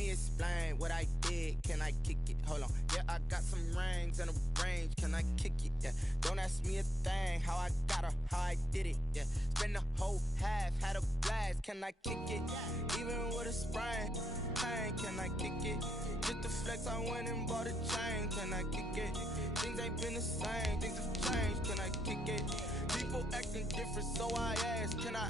me explain what I did. Can I kick it? Hold on. Yeah, I got some rings and a range. Can I kick it? Yeah. Don't ask me a thing. How I got her, how I did it. Yeah. Spend the whole half, had a blast. Can I kick it? Even with a sprain, pain. Can I kick it? Just the flex, I went and bought a chain. Can I kick it? Things ain't been the same. Things have changed. Can I kick it? People acting different, so I ask. Can I?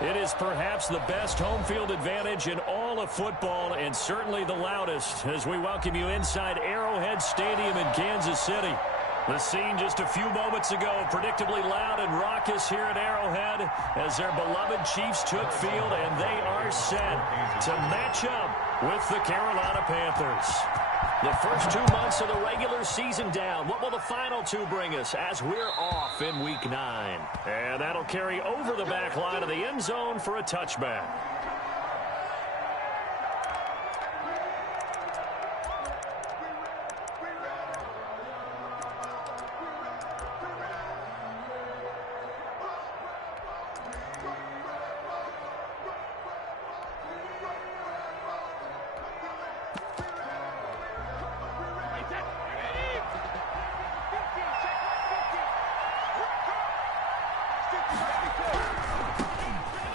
It is perhaps the best home field advantage in all of football, and certainly the loudest, as we welcome you inside Arrowhead Stadium in Kansas City. The scene just a few moments ago, predictably loud and raucous here at Arrowhead as their beloved Chiefs took field, and they are set to match up with the Carolina Panthers. The first 2 months of the regular season down. What will the final two bring us as we're off in Week 9? And that'll carry over the back line of the end zone for a touchback.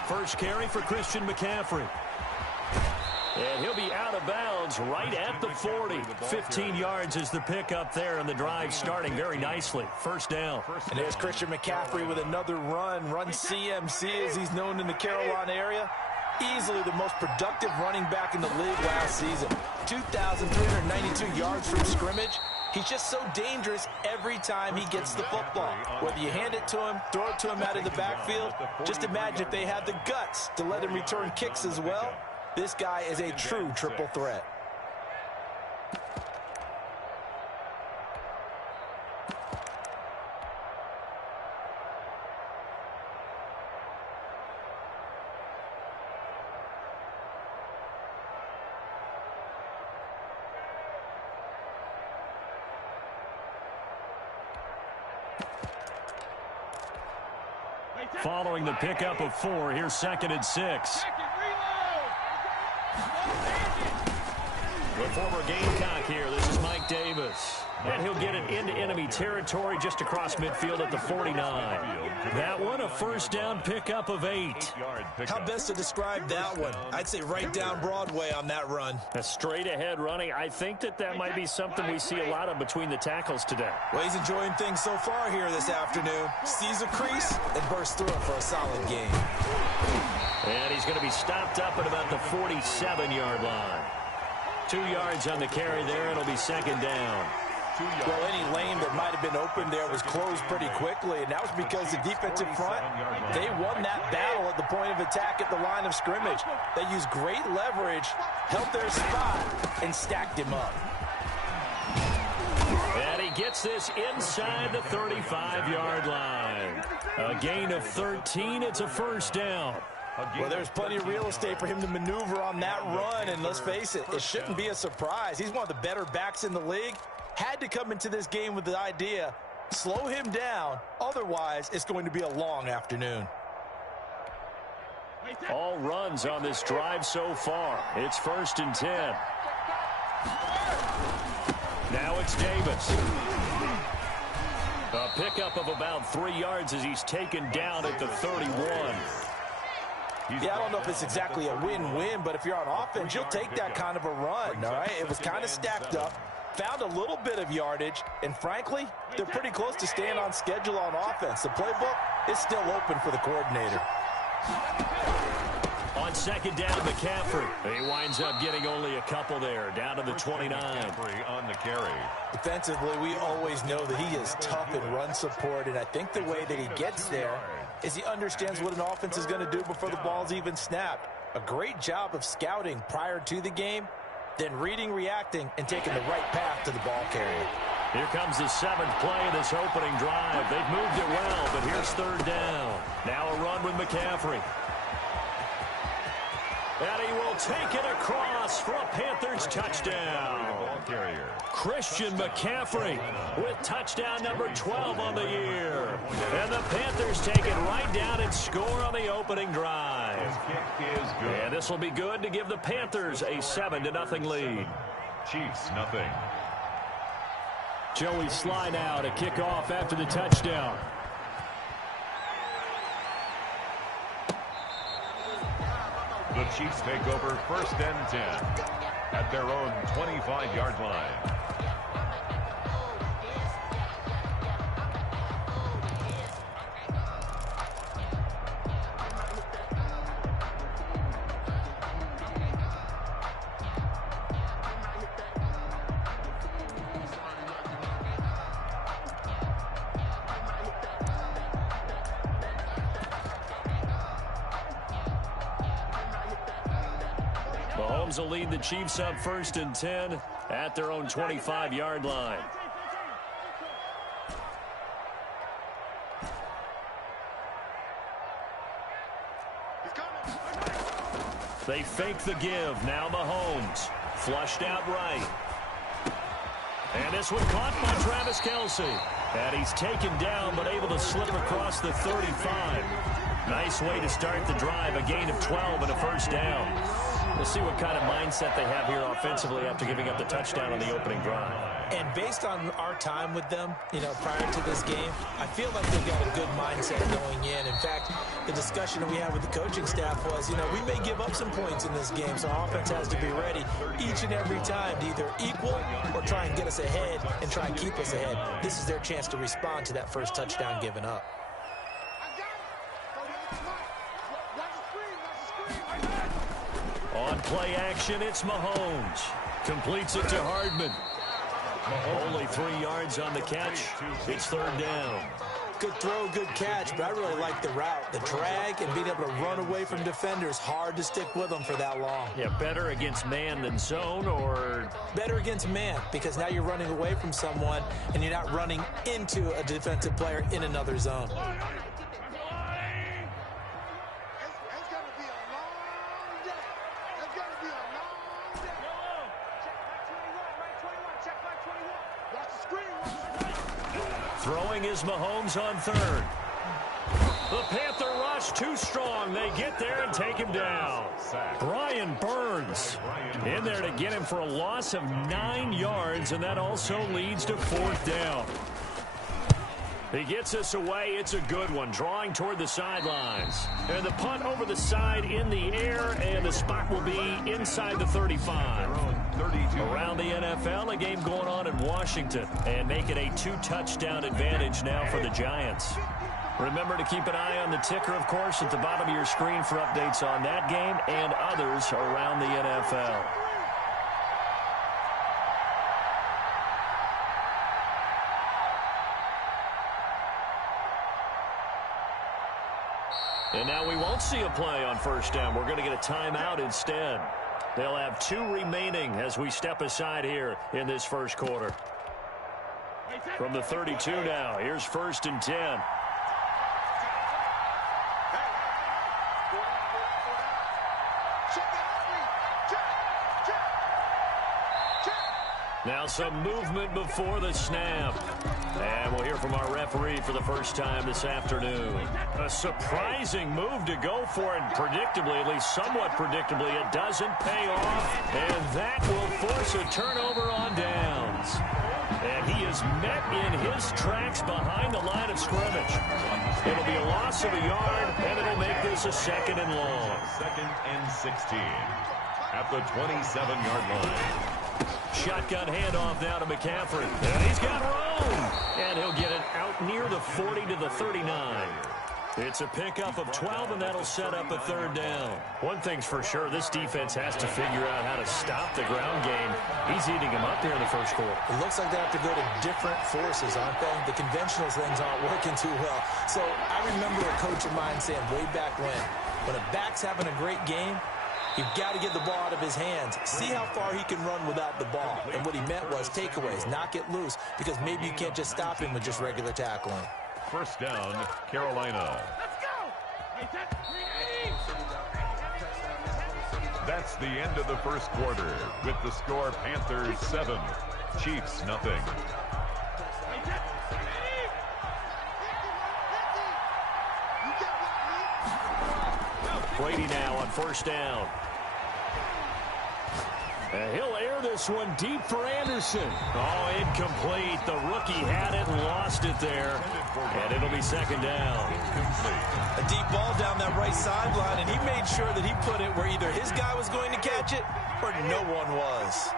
First carry for Christian McCaffrey. And he'll be out of bounds right at the 40. 15 yards is the pickup there, and the drive starting very nicely. First down. And there's Christian McCaffrey with another run CMC as he's known in the Carolina area. Easily the most productive running back in the league last season. 2,392 yards from scrimmage. He's just so dangerous every time he gets the football. Whether you hand it to him, throw it to him out of the backfield, just imagine if they had the guts to let him return kicks as well. This guy is a true triple threat. Following the pickup of 4, here's 2nd and 6. The former Gamecock here. This is Mike Davis. And he'll get it into enemy territory just across midfield at the 49. That one, a first down pickup of 8. How best to describe that one? I'd say right down Broadway on that run. A straight ahead running. I think that might be something we see a lot of between the tackles today. Well, he's enjoying things so far here this afternoon. Sees a crease and bursts through it for a solid game. And he's going to be stopped up at about the 47-yard line. 2 yards on the carry there. It'll be 2nd down. Well, any lane that might have been open there was closed pretty quickly, and that was because the defensive front, they won that battle at the point of attack at the line of scrimmage. They used great leverage, held their spot, and stacked him up. And he gets this inside the 35-yard line. A gain of 13. It's a first down. Well, there's plenty of real estate for him to maneuver on that run, and let's face it, it shouldn't be a surprise. He's one of the better backs in the league. Had to come into this game with the idea, slow him down, otherwise it's going to be a long afternoon. All runs on this drive so far. It's 1st and 10. Now it's Davis. A pickup of about 3 yards as he's taken down at the 31. Yeah, I don't know if it's exactly a win-win, but if you're on offense, you'll take that kind of a run, all right? It was kind of stacked up, found a little bit of yardage, and frankly, they're pretty close to staying on schedule on offense. The playbook is still open for the coordinator. On 2nd down, McCaffrey. He winds up getting only a couple there, down to the 29. On the carry. Defensively, we always know that he is tough in run support, and I think the way that he gets there is he understands what an offense is going to do before the ball's even snapped. A great job of scouting prior to the game, then reading, reacting, and taking the right path to the ball carrier. Here comes the 7th play of this opening drive. They've moved it well, but here's 3rd down. Now a run with McCaffrey. And he will take it across for a Panthers touchdown. Christian McCaffrey with touchdown number 12 on the year. And the Panthers take it right down and score on the opening drive. And this will be good to give the Panthers a 7-0 lead. Chiefs, nothing. Joey Sly now to kick off after the touchdown. The Chiefs take over 1st and 10 at their own 25-yard line. Mahomes will lead the Chiefs up 1st and 10 at their own 25-yard line. They fake the give. Now Mahomes. Flushed out right. And this one caught by Travis Kelce. And he's taken down but able to slip across the 35. Nice way to start the drive. A gain of 12 and a 1st down. We'll see what kind of mindset they have here offensively after giving up the touchdown on the opening drive. And based on our time with them, prior to this game, I feel like they've got a good mindset going in. In fact, the discussion that we had with the coaching staff was, we may give up some points in this game, so our offense has to be ready each and every time to either equal or try and get us ahead and try and keep us ahead. This is their chance to respond to that first touchdown given up. On play action, it's Mahomes. Completes it to Hardman. Only 3 yards on the catch. It's 3rd down. Good throw, good catch, but I really like the route. The drag and being able to run away from defenders, hard to stick with them for that long. Yeah, better against man than zone, or? Better against man, because now you're running away from someone and you're not running into a defensive player in another zone. Throwing is Mahomes on 3rd. The Panther rush too strong. They get there and take him down. Brian Burns in there to get him for a loss of 9 yards, and that also leads to 4th down. He gets us away. It's a good one. Drawing toward the sidelines. And the punt over the side in the air, and the spot will be inside the 35. Around the NFL, a game going on in Washington, and make it a 2-touchdown advantage now for the Giants. Remember to keep an eye on the ticker, of course, at the bottom of your screen for updates on that game and others around the NFL. And now we won't see a play on 1st down. We're going to get a timeout instead. They'll have 2 remaining as we step aside here in this first quarter. From the 32 now, here's 1st and 10. Now some movement before the snap. And we'll hear from our referee for the first time this afternoon. A surprising move to go for it, predictably, at least somewhat predictably. It doesn't pay off, and that will force a turnover on downs. And he is met in his tracks behind the line of scrimmage. It'll be a loss of a yard, and it'll make this a 2nd and long. 2nd and 16 at the 27-yard line. Shotgun handoff now to McCaffrey. And he's got room. And he'll get it out near the 40 to the 39. It's a pickup of 12, and that'll set up a third down. One thing's for sure, this defense has to figure out how to stop the ground game. He's eating him up here in the first quarter. It looks like they have to go to different forces, aren't they? The conventional things aren't working too well. So I remember a coach of mine saying way back when a back's having a great game, you've got to get the ball out of his hands. See how far he can run without the ball. And what he meant was takeaways, knock it loose, because maybe you can't just stop him with just regular tackling. First down, Carolina. Let's go! That's the end of the first quarter with the score Panthers 7, Chiefs nothing. Brady now on first down. He'll air this one deep for Anderson. Oh, incomplete. The rookie had it and lost it there. And it'll be second down. A deep ball down that right sideline, and he made sure that he put it where either his guy was going to catch it or no one was.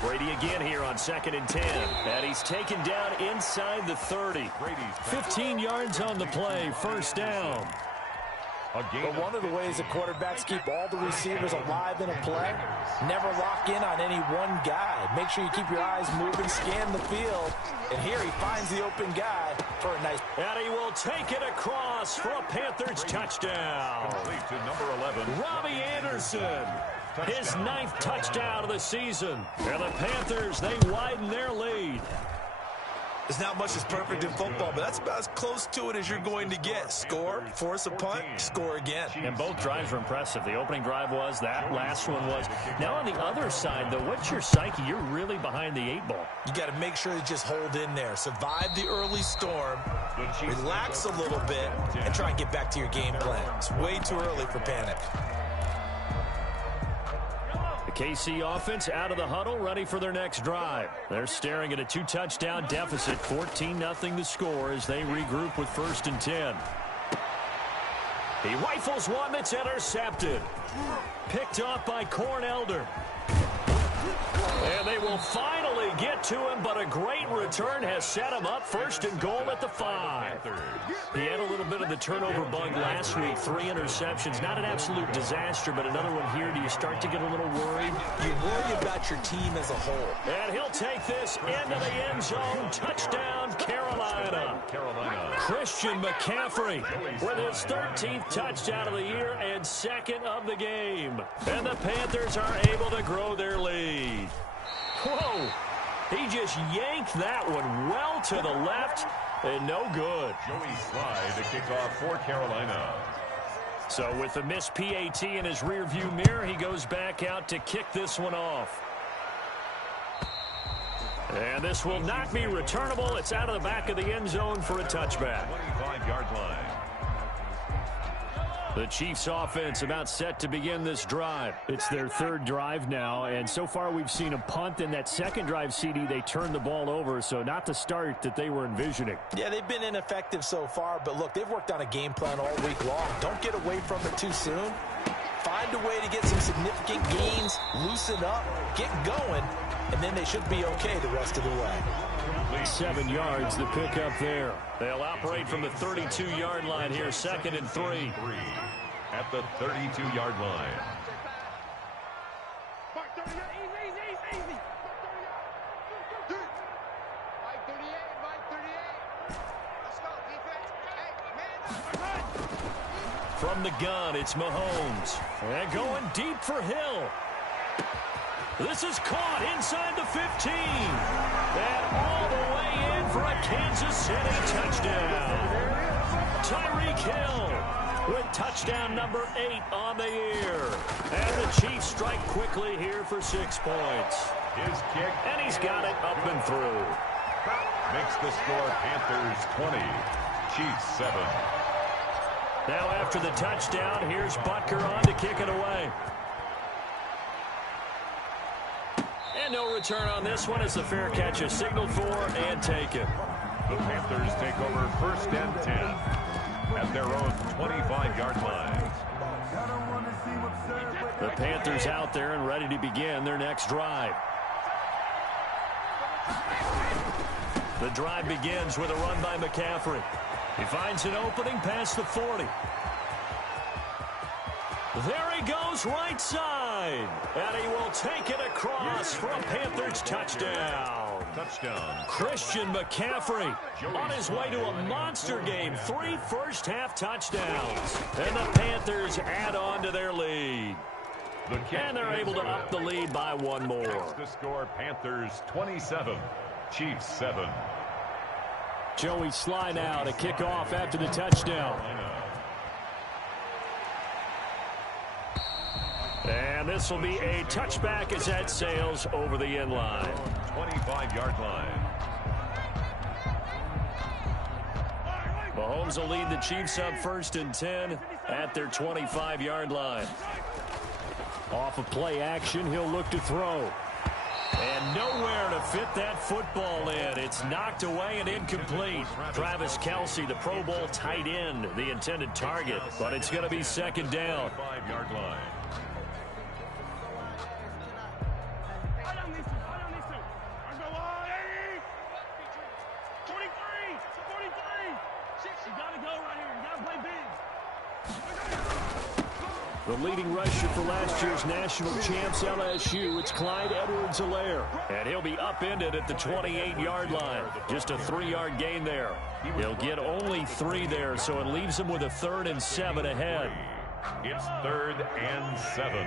Brady again here on 2nd and 10. And he's taken down inside the 30. 15 yards on the play. First down. But one of the ways that quarterbacks keep all the receivers alive in a play, never lock in on any one guy. Make sure you keep your eyes moving, scan the field. And here he finds the open guy for a nice... And he will take it across for a Panthers touchdown. Complete to number 11. Robbie Anderson. His 9th touchdown of the season. And the Panthers, they widen their lead. There's not much that's perfect in football, but that's about as close to it as you're going to get. Score, force a punt, score again. And both drives were impressive. The opening drive was, that last one was. Now on the other side, though, what's your psyche? You're really behind the 8 ball. You got to make sure you just hold in there. Survive the early storm, relax a little bit, and try and get back to your game plan. It's way too early for panic. The KC offense out of the huddle, ready for their next drive. They're staring at a 2-touchdown deficit, 14-0 the score as they regroup with 1st and 10. He rifles one that's intercepted. Picked off by Corn Elder. And they will finally get to him, but a great return has set him up 1st and goal at the 5. He had a little bit of the turnover bug last week, 3 interceptions. Not an absolute disaster, but another one here. Do you start to get a little worried? You worry about your team as a whole. And he'll take this into the end zone. Touchdown, Carolina. Christian McCaffrey with his 13th touchdown of the year and 2nd of the game. And the Panthers are able to grow their lead. Whoa! He just yanked that one well to the left and no good. Joey Slye to kick off for Carolina. So with the missed PAT in his rearview mirror, he goes back out to kick this one off. And this will not be returnable. It's out of the back of the end zone for a touchback. 25-yard line. The Chiefs offense about set to begin this drive. It's their 3rd drive now, and so far we've seen a punt. In that 2nd drive, CD, they turned the ball over, so not the start that they were envisioning. Yeah, they've been ineffective so far, but look, they've worked on a game plan all week long. Don't get away from it too soon. Find a way to get some significant gains, loosen up, get going, and then they should be okay the rest of the way. 7 yards, the pickup there. They'll operate from the 32-yard line here, 2nd and 3. At the 32-yard line. From the gun, it's Mahomes. And going deep for Hill. This is caught inside the 15. And all the way in for a Kansas City touchdown. Tyreek Hill with touchdown number 8 on the year. And the Chiefs strike quickly here for 6 points. His kick. And he's got it up and through. Makes the score Panthers 20, Chiefs 7. Now after the touchdown, here's Butker on to kick it away. And no return on this one as the fair catch is signaled for and taken. The Panthers take over 1st and 10 at their own 25-yard line. The Panthers out there and ready to begin their next drive. The drive begins with a run by McCaffrey. He finds an opening past the 40. There he goes right side. And he will take it across for a Panthers touchdown. Touchdown. Christian McCaffrey on his way to a monster game. 3 first-half touchdowns. And the Panthers add on to their lead. And they're able to up the lead by one more. The score, Panthers 27, Chiefs 7. Joey Sly now to kick off after the touchdown. And this will be a touchback as that sails over the end line. 25-yard line. Mahomes will lead the Chiefs up 1st and 10 at their 25-yard line. Off of play action, he'll look to throw. And nowhere to fit that football in. It's knocked away and incomplete. Travis Kelce, the Pro Bowl tight end, the intended target. But it's going to be 2nd down. 5-yard line. The leading rusher for last year's national champs, LSU, it's Clyde Edwards-Helaire. And he'll be upended at the 28-yard line. Just a 3-yard gain there. He'll get only 3 there, so it leaves him with a 3rd and 7 ahead. It's 3rd and 7.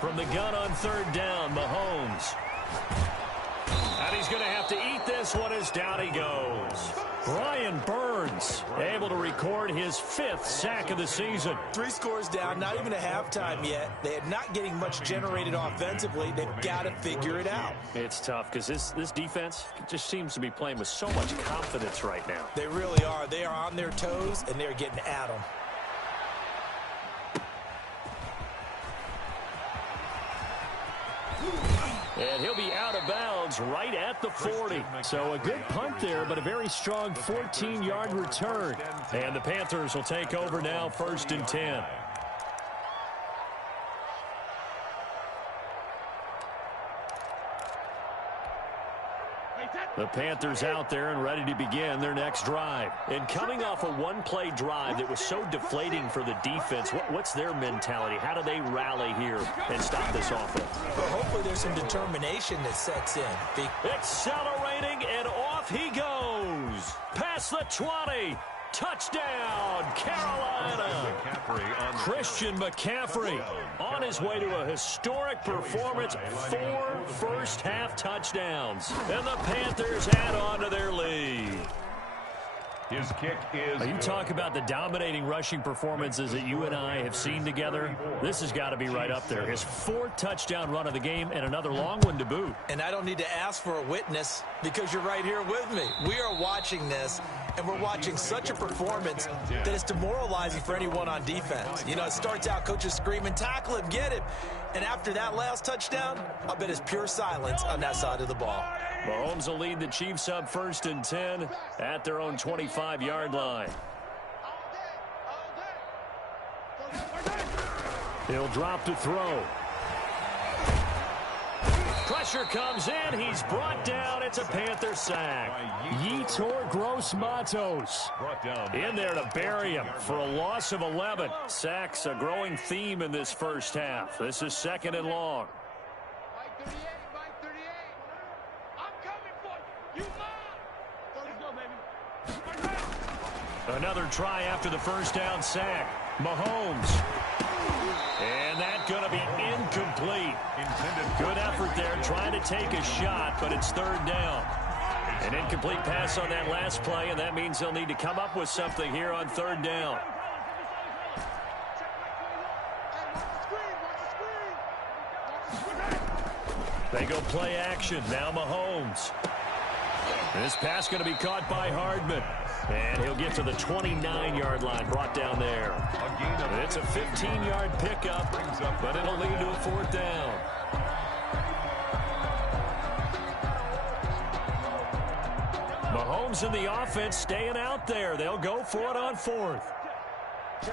From the gun on 3rd down, Mahomes. And he's going to have to eat this one as down he goes. Brian Burns able to record his 5th sack of the season. 3 scores down, not even a halftime yet. They are not getting much generated offensively. They've got to figure it out. It's tough because this defense just seems to be playing with so much confidence right now. They really are. They are on their toes, and they're getting at them. And he'll be out of bounds right at the 40. So a good punt there, but a very strong 14-yard return. And the Panthers will take over now, 1st and 10. The Panthers out there and ready to begin their next drive. And coming off a one-play drive that was so deflating for the defense, what's their mentality? How do they rally here and stop this offense? Well, hopefully there's some determination that sets in. Accelerating, and off he goes. Past the 20. Touchdown, Carolina. Christian McCaffrey on his way to a historic performance. 4 first-half touchdowns. And the Panthers add on to their lead. His kick is... You talk about the dominating rushing performances that you and I have seen together. This has got to be right up there. His 4th touchdown run of the game and another long one to boot. And I don't need to ask for a witness because you're right here with me. We are watching this, and we're watching such a performance that it's demoralizing for anyone on defense. You know, it starts out coaches screaming, tackle him, get him. And after that last touchdown, I bet it's pure silence on that side of the ball. Mahomes will lead the Chiefs up 1st and 10 at their own 25-yard line. He'll drop to throw. Pressure comes in. He's brought down. It's a Panther sack. Yetur Gross-Matos in there to bury him for a loss of 11. Sacks a growing theme in this first half. This is 2nd and long. Another try after the first down sack. Mahomes. And that's going to be incomplete. Good effort there trying to take a shot, but it's 3rd down. An incomplete pass on that last play, and that means they'll need to come up with something here on 3rd down. They go play action. Now Mahomes. This pass going to be caught by Hardman. And he'll get to the 29-yard line, brought down there. It's a 15-yard pickup, but it'll lead to a 4th down. Mahomes and the offense staying out there. They'll go for it on fourth. 43.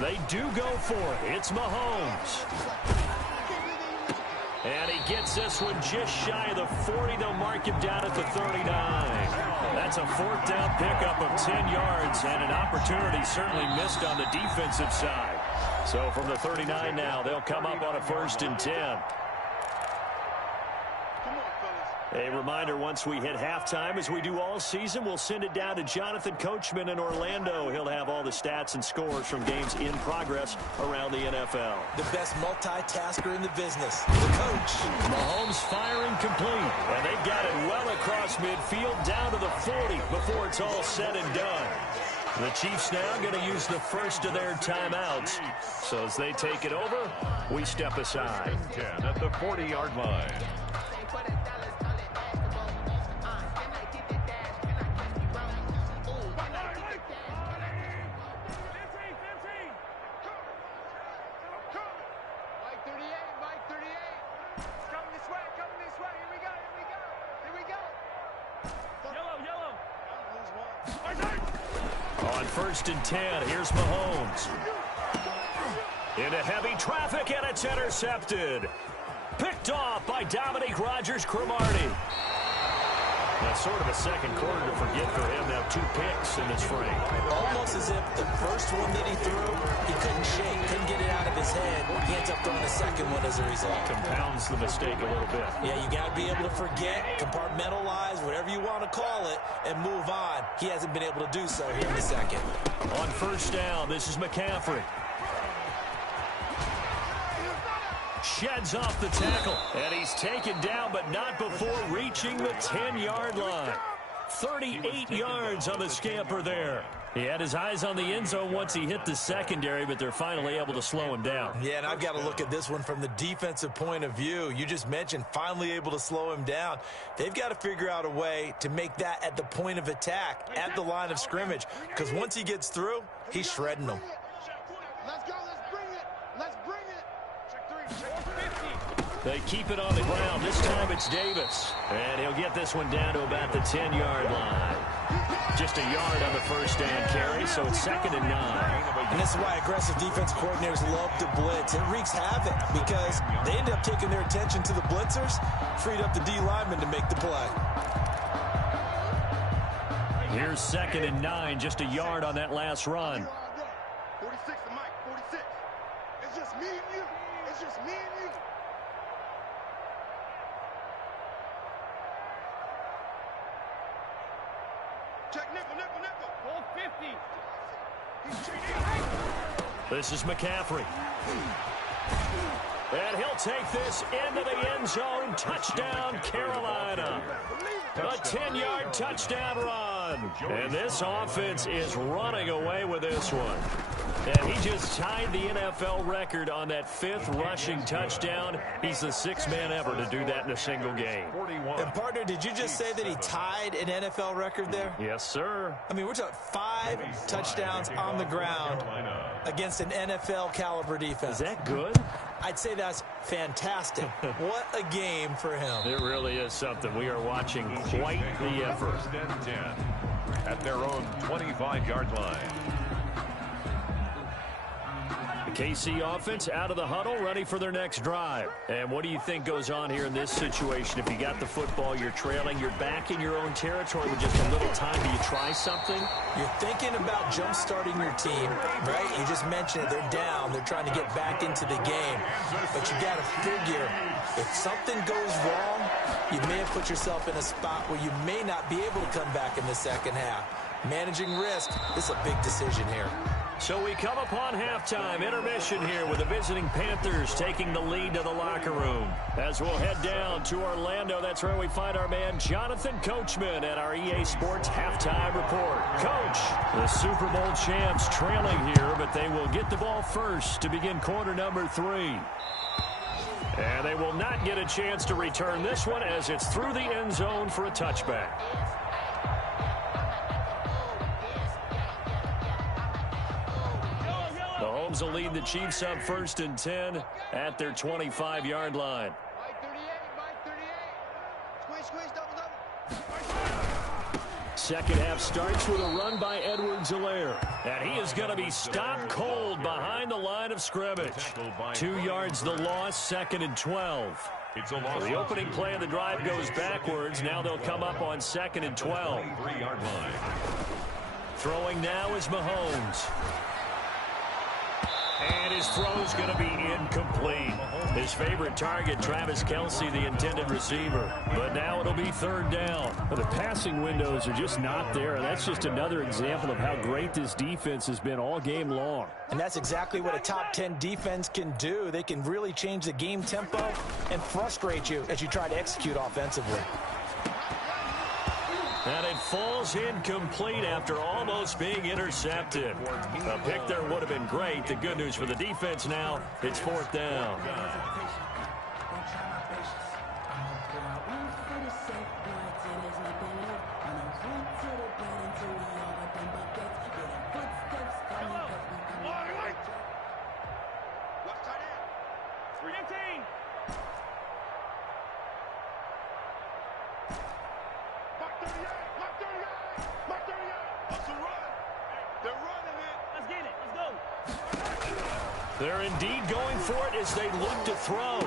They do go for it. It's Mahomes. And he gets this one just shy of the 40. They'll mark him down at the 39. That's a fourth down pickup of 10 yards and an opportunity certainly missed on the defensive side. So from the 39 now, they'll come up on a 1st and 10. A reminder, once we hit halftime, as we do all season, we'll send it down to Jonathan Coachman in Orlando. He'll have all the stats and scores from games in progress around the NFL. The best multitasker in the business, the coach. Mahomes firing complete, and they've got it well across midfield down to the 40 before it's all said and done. The Chiefs now going to use the first of their timeouts. So as they take it over, we step aside. 10 at the 40-yard line. On 1st and 10, here's Mahomes. Into heavy traffic, and it's intercepted. Picked off by Dominique Rodgers-Cromartie. That's sort of a second quarter to forget for him to have 2 picks in this frame. Almost as if the first one that he threw, he couldn't shake, couldn't get it out of his head. He ends up throwing a second one as a result. Compounds the mistake a little bit. Yeah, you got to be able to forget, compartmentalize, whatever you want to call it, and move on. He hasn't been able to do so here in the second. On 1st down, this is McCaffrey. Sheds off the tackle, and he's taken down, but not before reaching the 10-yard line. 38 yards on the scamper there. He had his eyes on the end zone once he hit the secondary, but they're finally able to slow him down. Yeah, and I've got to look at this one from the defensive point of view. You just mentioned finally able to slow him down. They've got to figure out a way to make that at the point of attack, at the line of scrimmage, because once he gets through, he's shredding them. Let's go. Let's bring it. Let's bring it. Check 3. Check 50. They keep it on the ground. This time it's Davis. And he'll get this one down to about the 10-yard line. Just a yard on the first down carry, so it's 2nd and 9. And this is why aggressive defense coordinators love to blitz. It wreaks havoc because they end up taking their attention to the blitzers, freed up the D lineman to make the play. Here's 2nd and 9, just a yard on that last run. 46 to Mike, 46. It's just me and you. It's just me and you. Check nickel. 450. He's cheating. This is McCaffrey. And he'll take this into the end zone. Touchdown, Carolina. A 10-yard touchdown run. And this offense is running away with this one. And he just tied the NFL record on that 5th rushing touchdown. He's the 6th man ever to do that in a single game. And, partner, did you just say that he tied an NFL record there? Yes, sir. I mean, we're talking 5 touchdowns on the ground against an NFL-caliber defense. Is that good? I'd say that's fantastic. What a game for him. It really is something. We are watching quite the effort. 1st and 10 at their own 25-yard line. The KC offense out of the huddle, ready for their next drive. And what do you think goes on here in this situation? If you got the football, you're trailing, you're back in your own territory with just a little time. Do you try something? You're thinking about jump-starting your team, right? You just mentioned it. They're down. They're trying to get back into the game. But you got to figure, if something goes wrong, you may have put yourself in a spot where you may not be able to come back in the second half. Managing risk, this is a big decision here. So we come upon halftime, intermission here with the visiting Panthers taking the lead to the locker room. As we'll head down to Orlando, that's where we find our man Jonathan Coachman at our EA Sports Halftime Report. Coach, the Super Bowl champs trailing here, but they will get the ball first to begin quarter number 3. And they will not get a chance to return this one as it's through the end zone for a touchback. The Mahomes will lead the Chiefs up 1st and 10 at their 25-yard line. Second half starts with a run by Edwards-Helaire. And he is going to be stopped cold behind the line of scrimmage. 2 yards the loss, 2nd and 12. The opening play of the drive goes backwards. Now they'll come up on 2nd and 12. Throwing now is Mahomes. And his throw's going to be incomplete. His favorite target, Travis Kelce, the intended receiver. But now it'll be 3rd down. Well, the passing windows are just not there. And that's just another example of how great this defense has been all game long. And that's exactly what a top 10 defense can do. They can really change the game tempo and frustrate you as you try to execute offensively. And it falls incomplete after almost being intercepted. A pick there would have been great. The good news for the defense now, it's 4th down. They're indeed going for it as they look to throw.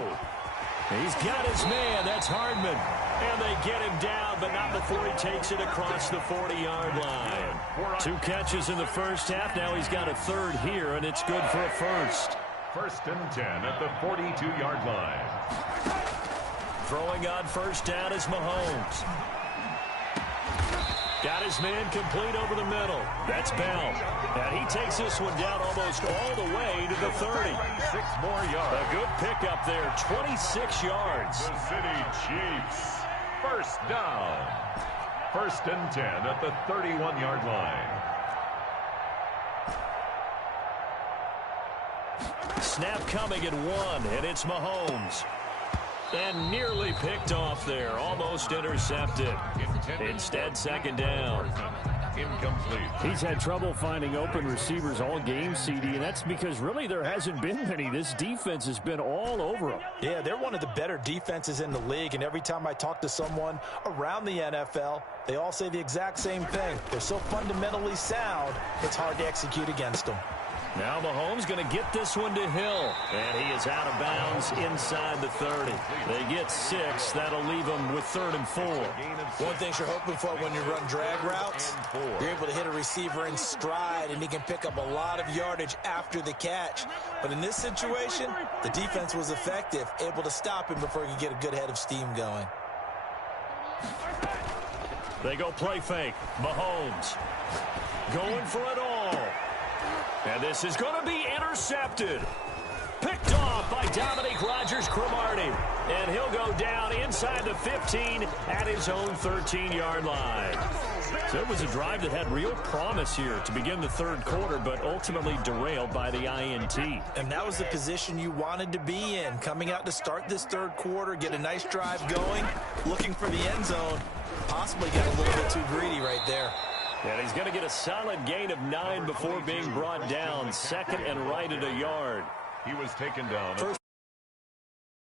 He's got his man. That's Hardman. And they get him down, but not before he takes it across the 40-yard line. 2 catches in the first half. Now he's got a 3rd here, and it's good for a 1st. 1st and 10 at the 42-yard line. Throwing on 1st down is Mahomes. Got his man complete over the middle. That's Bell. And he takes this one down almost all the way to the 30. 6 more yards. A good pickup there, 26 yards. The City Chiefs. 1st down. 1st and 10 at the 31-yard line. Snap coming at 1, and it's Mahomes. And nearly picked off there, almost intercepted. Instead, 2nd down. Incomplete. He's had trouble finding open receivers all game, CD, and that's because really there hasn't been many. This defense has been all over them. Yeah, they're one of the better defenses in the league, and every time I talk to someone around the NFL, they all say the exact same thing. They're so fundamentally sound, it's hard to execute against them. Now Mahomes going to get this one to Hill. And he is out of bounds inside the 30. They get 6. That'll leave them with 3rd and 4. One thing you're hoping for when you run drag routes, you're able to hit a receiver in stride, and he can pick up a lot of yardage after the catch. But in this situation, the defense was effective, able to stop him before he could get a good head of steam going. They go play fake. Mahomes going for it all. And this is going to be intercepted. Picked off by Dominique Rodgers-Cromartie. And he'll go down inside the 15 at his own 13-yard line. So it was a drive that had real promise here to begin the 3rd quarter, but ultimately derailed by the INT. And that was the position you wanted to be in, coming out to start this 3rd quarter, get a nice drive going, looking for the end zone, possibly got a little bit too greedy right there. And he's going to get a solid gain of 9 before being brought down. 2nd and right at a yard. He was taken down.